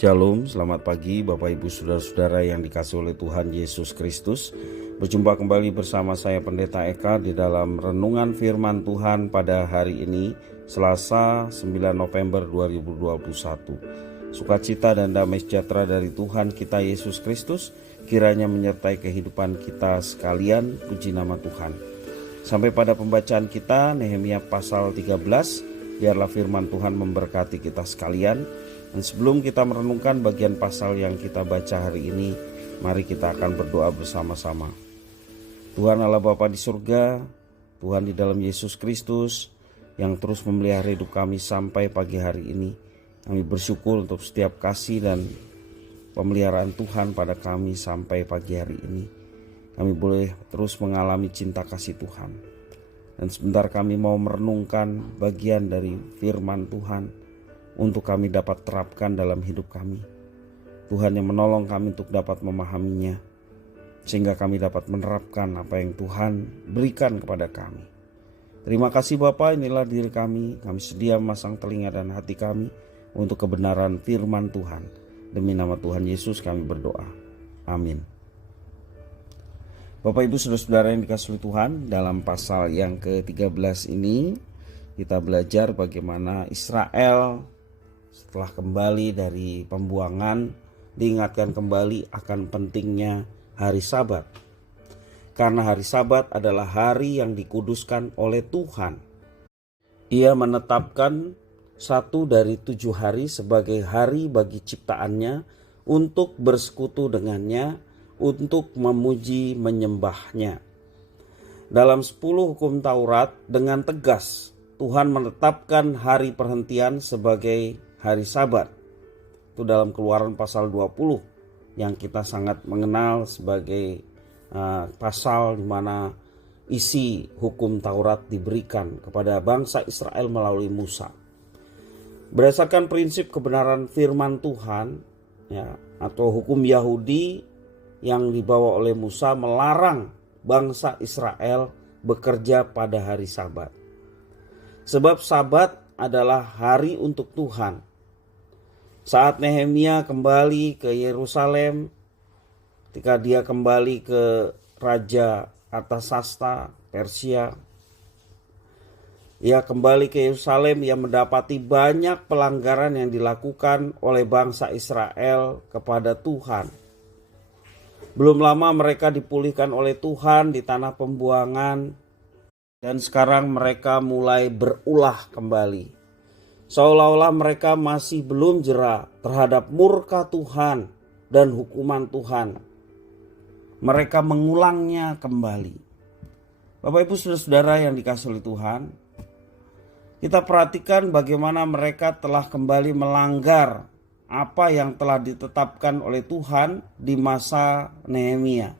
Shalom, selamat pagi Bapak Ibu Saudara-saudara yang dikasihi oleh Tuhan Yesus Kristus. Berjumpa kembali bersama saya Pendeta Eka di dalam renungan firman Tuhan pada hari ini, Selasa 9 November 2021. Sukacita dan damai sejahtera dari Tuhan kita Yesus Kristus kiranya menyertai kehidupan kita sekalian, puji nama Tuhan. Sampai pada pembacaan kita Nehemia pasal 13, biarlah firman Tuhan memberkati kita sekalian. Dan sebelum kita merenungkan bagian pasal yang kita baca hari ini, mari kita akan berdoa bersama-sama. Tuhan Allah Bapa di surga, Tuhan di dalam Yesus Kristus yang terus memelihara hidup kami sampai pagi hari ini. Kami bersyukur untuk setiap kasih dan pemeliharaan Tuhan pada kami sampai pagi hari ini. Kami boleh terus mengalami cinta kasih Tuhan. Dan sebentar kami mau merenungkan bagian dari firman Tuhan untuk kami dapat terapkan dalam hidup kami. Tuhan yang menolong kami untuk dapat memahaminya, sehingga kami dapat menerapkan apa yang Tuhan berikan kepada kami. Terima kasih Bapa, inilah diri kami sedia memasang telinga dan hati kami untuk kebenaran firman Tuhan. Demi nama Tuhan Yesus kami berdoa. Amin. Bapak Ibu Saudara-saudara yang dikasihi Tuhan, dalam pasal yang ke-13 ini kita belajar bagaimana Israel setelah kembali dari pembuangan diingatkan kembali akan pentingnya hari Sabat. Karena hari Sabat adalah hari yang dikuduskan oleh Tuhan. Ia menetapkan 1 dari 7 hari sebagai hari bagi ciptaannya untuk bersekutu dengannya, untuk memuji menyembahnya. Dalam 10 hukum Taurat dengan tegas Tuhan menetapkan hari perhentian sebagai hari Sabat. Itu dalam Keluaran pasal 20 yang kita sangat mengenal sebagai pasal di mana isi hukum Taurat diberikan kepada bangsa Israel melalui Musa. Berdasarkan prinsip kebenaran firman Tuhan atau hukum Yahudi yang dibawa oleh Musa melarang bangsa Israel bekerja pada hari Sabat. Sebab Sabat adalah hari untuk Tuhan. Saat Nehemia kembali ke Yerusalem, ketika dia kembali ke Raja Artasasta Persia, ia kembali ke Yerusalem, ia mendapati banyak pelanggaran yang dilakukan oleh bangsa Israel kepada Tuhan. Belum lama mereka dipulihkan oleh Tuhan di tanah pembuangan, dan sekarang mereka mulai berulah kembali. Seolah-olah mereka masih belum jera terhadap murka Tuhan dan hukuman Tuhan. Mereka mengulangnya kembali. Bapak Ibu Saudara-saudara yang dikasihi oleh Tuhan, kita perhatikan bagaimana mereka telah kembali melanggar apa yang telah ditetapkan oleh Tuhan di masa Nehemia.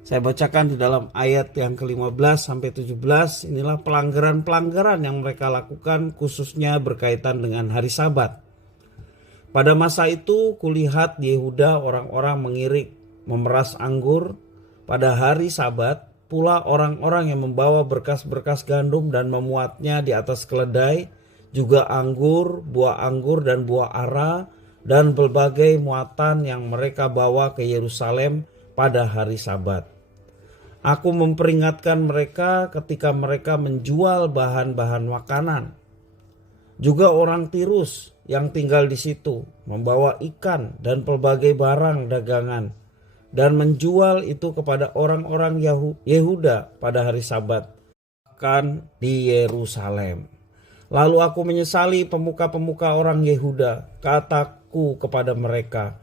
Saya bacakan di dalam ayat yang ke-15 sampai 17, inilah pelanggaran-pelanggaran yang mereka lakukan khususnya berkaitan dengan hari Sabat. Pada masa itu kulihat di Yehuda orang-orang mengirik, memeras anggur pada hari Sabat, pula orang-orang yang membawa berkas-berkas gandum dan memuatnya di atas keledai, juga anggur, buah anggur dan buah ara, dan berbagai muatan yang mereka bawa ke Yerusalem pada hari Sabat. Aku memperingatkan mereka ketika mereka menjual bahan-bahan makanan. Juga orang Tirus yang tinggal di situ membawa ikan dan pelbagai barang dagangan dan menjual itu kepada orang-orang Yehuda pada hari Sabat bahkan di Yerusalem. Lalu aku menyesali pemuka-pemuka orang Yehuda. Kataku kepada mereka,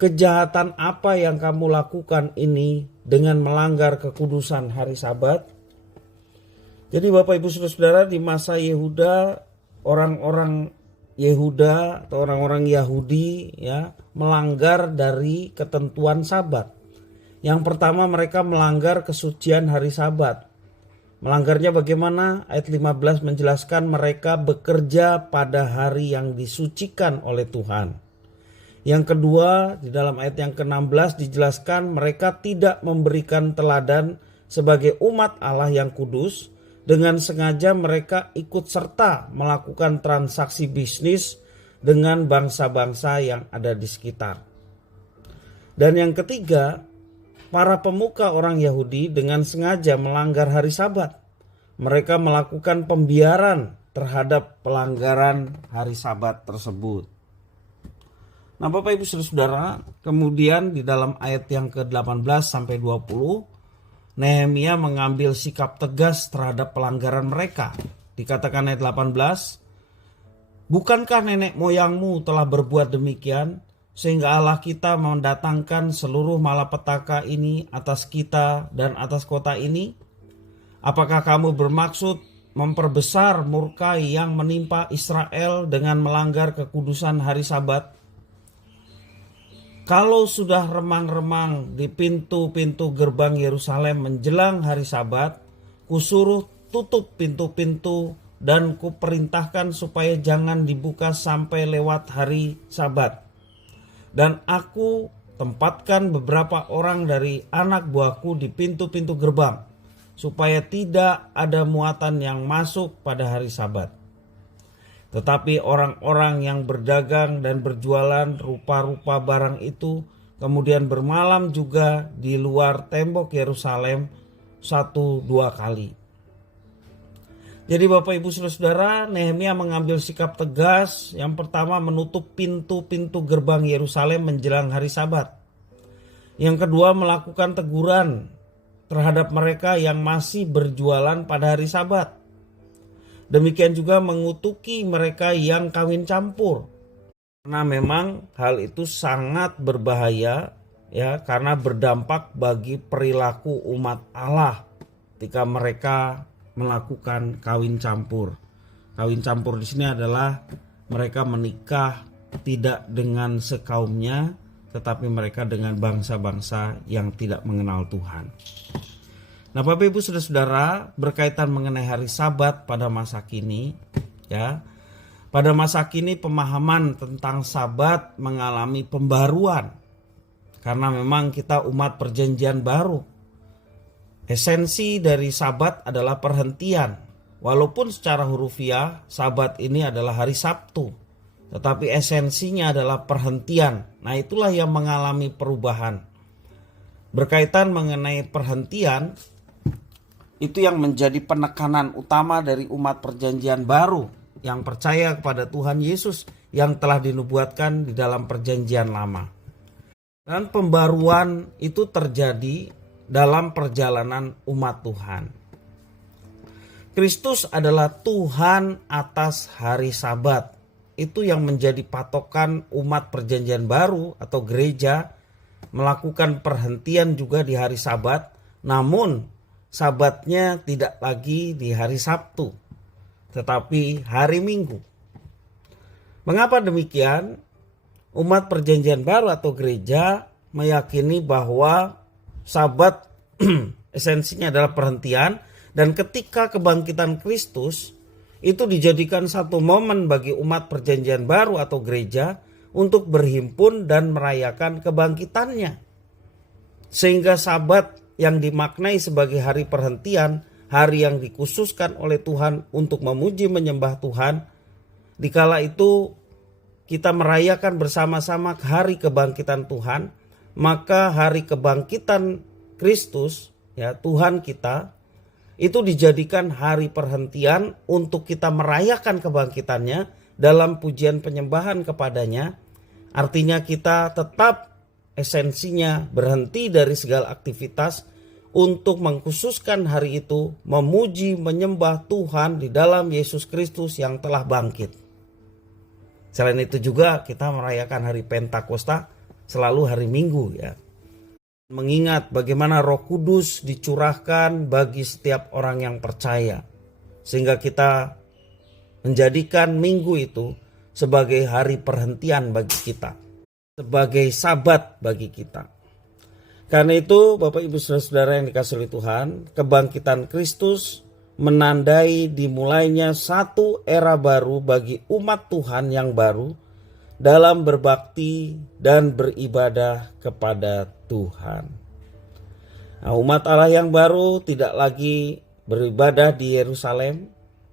kejahatan apa yang kamu lakukan ini dengan melanggar kekudusan hari Sabat? Jadi Bapak Ibu Saudara-saudara, di masa Yehuda, orang-orang Yehuda atau orang-orang Yahudi melanggar dari ketentuan Sabat. Yang pertama, mereka melanggar kesucian hari Sabat. Melanggarnya bagaimana? Ayat 15 menjelaskan mereka bekerja pada hari yang disucikan oleh Tuhan. Yang kedua, di dalam ayat yang ke-16 dijelaskan mereka tidak memberikan teladan sebagai umat Allah yang kudus. Dengan sengaja mereka ikut serta melakukan transaksi bisnis dengan bangsa-bangsa yang ada di sekitar. Dan yang ketiga, para pemuka orang Yahudi dengan sengaja melanggar hari Sabat. Mereka melakukan pembiaran terhadap pelanggaran hari Sabat tersebut. Nah, Bapak Ibu Saudara, kemudian di dalam ayat yang ke-18 sampai 20, Nehemia mengambil sikap tegas terhadap pelanggaran mereka. Dikatakan ayat 18, "Bukankah nenek moyangmu telah berbuat demikian, sehingga Allah kita mendatangkan seluruh malapetaka ini atas kita dan atas kota ini? Apakah kamu bermaksud memperbesar murka yang menimpa Israel dengan melanggar kekudusan hari Sabat? Kalau sudah remang-remang di pintu-pintu gerbang Yerusalem menjelang hari Sabat, kusuruh tutup pintu-pintu dan kuperintahkan supaya jangan dibuka sampai lewat hari Sabat. Dan aku tempatkan beberapa orang dari anak buahku di pintu-pintu gerbang, supaya tidak ada muatan yang masuk pada hari Sabat. Tetapi orang-orang yang berdagang dan berjualan rupa-rupa barang itu kemudian bermalam juga di luar tembok Yerusalem 1-2 kali." Jadi Bapak Ibu Saudara, Nehemia mengambil sikap tegas. Yang pertama, menutup pintu-pintu gerbang Yerusalem menjelang hari Sabat. Yang kedua, melakukan teguran terhadap mereka yang masih berjualan pada hari Sabat. Demikian juga mengutuki mereka yang kawin campur. Karena memang hal itu sangat berbahaya, ya, karena berdampak bagi perilaku umat Allah ketika mereka melakukan kawin campur. Kawin campur di sini adalah mereka menikah tidak dengan sekaumnya, tetapi mereka dengan bangsa-bangsa yang tidak mengenal Tuhan. Nah, Bapak Ibu Saudara, berkaitan mengenai hari Sabat pada masa kini, ya. Pada masa kini pemahaman tentang Sabat mengalami pembaruan. Karena memang kita umat perjanjian baru. Esensi dari Sabat adalah perhentian. Walaupun secara hurufiah Sabat ini adalah hari Sabtu, tetapi esensinya adalah perhentian. Nah, itulah yang mengalami perubahan. Berkaitan mengenai perhentian, itu yang menjadi penekanan utama dari umat perjanjian baru yang percaya kepada Tuhan Yesus yang telah dinubuatkan di dalam perjanjian lama. Dan pembaruan itu terjadi dalam perjalanan umat Tuhan. Kristus adalah Tuhan atas hari Sabat. Itu yang menjadi patokan umat perjanjian baru atau gereja melakukan perhentian juga di hari Sabat, namun Sabatnya tidak lagi di hari Sabtu, tetapi hari Minggu. Mengapa demikian? Umat perjanjian baru atau gereja meyakini bahwa Sabat esensinya adalah perhentian, dan ketika kebangkitan Kristus itu dijadikan satu momen bagi umat perjanjian baru atau gereja untuk berhimpun dan merayakan kebangkitannya. Sehingga Sabat yang dimaknai sebagai hari perhentian, hari yang dikhususkan oleh Tuhan untuk memuji menyembah Tuhan, dikala itu kita merayakan bersama-sama hari kebangkitan Tuhan, maka hari kebangkitan Kristus, ya Tuhan kita, itu dijadikan hari perhentian untuk kita merayakan kebangkitannya dalam pujian penyembahan kepadanya. Artinya kita tetap esensinya berhenti dari segala aktivitas untuk mengkhususkan hari itu memuji menyembah Tuhan di dalam Yesus Kristus yang telah bangkit. Selain itu juga kita merayakan hari Pentakosta selalu hari Minggu, ya. Mengingat bagaimana Roh Kudus dicurahkan bagi setiap orang yang percaya, sehingga kita menjadikan Minggu itu sebagai hari perhentian bagi kita, sebagai Sabat bagi kita. Karena itu Bapak Ibu Saudara yang dikasihi oleh Tuhan, kebangkitan Kristus menandai dimulainya satu era baru bagi umat Tuhan yang baru dalam berbakti dan beribadah kepada Tuhan. Nah, umat Allah yang baru tidak lagi beribadah di Yerusalem,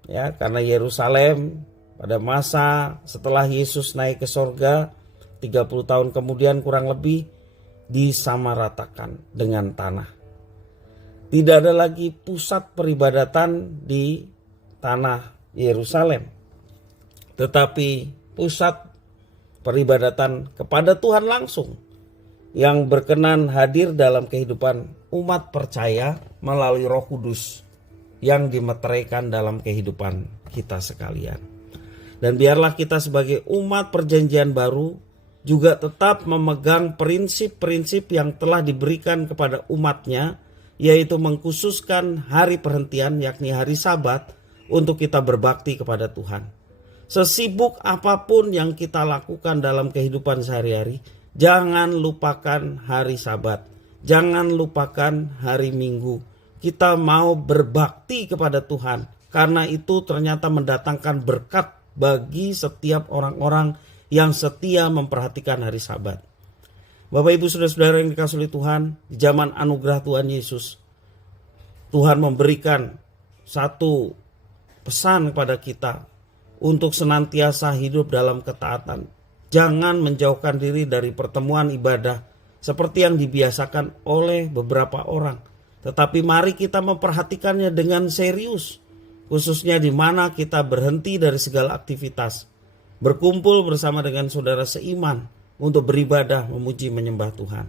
ya, karena Yerusalem pada masa setelah Yesus naik ke sorga, 30 tahun kemudian kurang lebih, disamaratakan dengan tanah. Tidak ada lagi pusat peribadatan di tanah Yerusalem, tetapi pusat peribadatan kepada Tuhan langsung yang berkenan hadir dalam kehidupan umat percaya melalui Roh Kudus yang dimeteraikan dalam kehidupan kita sekalian. Dan biarlah kita sebagai umat perjanjian baru juga tetap memegang prinsip-prinsip yang telah diberikan kepada umatnya, yaitu mengkhususkan hari perhentian yakni hari Sabat untuk kita berbakti kepada Tuhan. Sesibuk apapun yang kita lakukan dalam kehidupan sehari-hari, jangan lupakan hari Sabat, jangan lupakan hari Minggu. Kita mau berbakti kepada Tuhan, karena itu ternyata mendatangkan berkat bagi setiap orang-orang yang setia memperhatikan hari Sabat. Bapak Ibu saudara-saudara yang dikasihi oleh Tuhan, di zaman anugerah Tuhan Yesus, Tuhan memberikan satu pesan kepada kita untuk senantiasa hidup dalam ketaatan. Jangan menjauhkan diri dari pertemuan ibadah seperti yang dibiasakan oleh beberapa orang. Tetapi mari kita memperhatikannya dengan serius, khususnya di mana kita berhenti dari segala aktivitas, berkumpul bersama dengan saudara seiman untuk beribadah, memuji, menyembah Tuhan.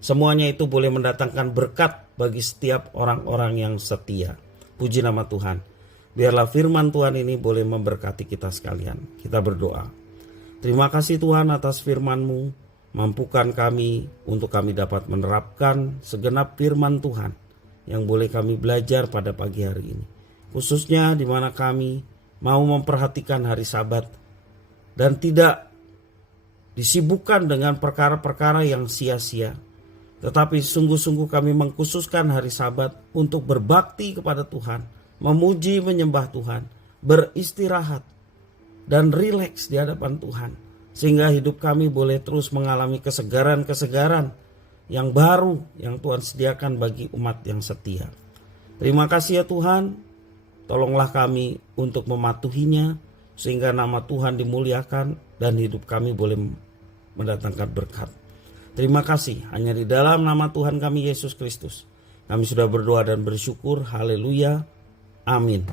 Semuanya itu boleh mendatangkan berkat bagi setiap orang-orang yang setia. Puji nama Tuhan. Biarlah firman Tuhan ini boleh memberkati kita sekalian. Kita berdoa. Terima kasih Tuhan atas firman-Mu. Mampukan kami untuk kami dapat menerapkan segenap firman Tuhan yang boleh kami belajar pada pagi hari ini. Khususnya di mana kami mau memperhatikan hari Sabat dan tidak disibukkan dengan perkara-perkara yang sia-sia. Tetapi sungguh-sungguh kami mengkhususkan hari Sabat untuk berbakti kepada Tuhan, memuji menyembah Tuhan, beristirahat dan rileks di hadapan Tuhan. Sehingga hidup kami boleh terus mengalami kesegaran-kesegaran yang baru yang Tuhan sediakan bagi umat yang setia. Terima kasih ya Tuhan, tolonglah kami untuk mematuhinya sehingga nama Tuhan dimuliakan dan hidup kami boleh mendatangkan berkat. Terima kasih, hanya di dalam nama Tuhan kami Yesus Kristus kami sudah berdoa dan bersyukur. Haleluya. Amin.